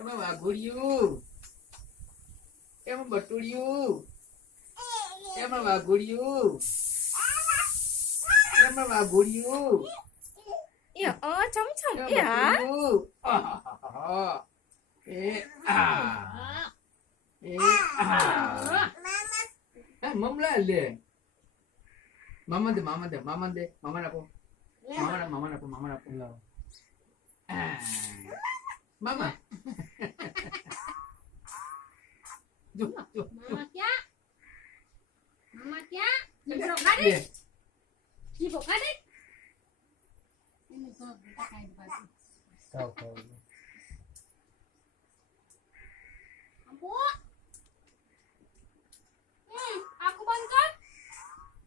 એમાં વાઘોડિયું, એમાં બટુડિયું, એમાં વાઘોડિયું, એમાં વાઘોડિયું, એ ચમચમ એમાં એ હા બટુડિયું. આહાહાહા. એ આ એ આ હા મમલા લે મામા દે મામા દે મામા દે મામા આપો મામા આપો મામા આપો લાવો મામા જો જો મામા ક્યાં જીભો લે કાઢી જીભો કાઢી એને તો કાઢી પાછી ખાવ ખાવ આપો આખું બંધ કર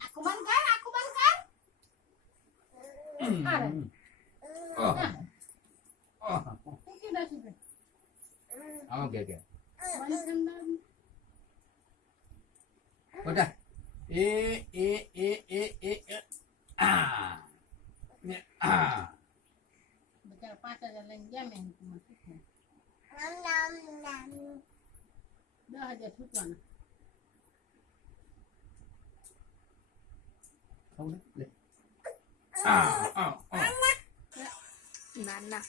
આખું બંધ કર આખું બંધ કર અરે તું કે દસી દે આવો કે બંધ કર બધા એ આ ને આ બચારા 5000 લઈને ગયા મેં માં શું 10,000 છૂટવાના ખાવ લે આ ના ના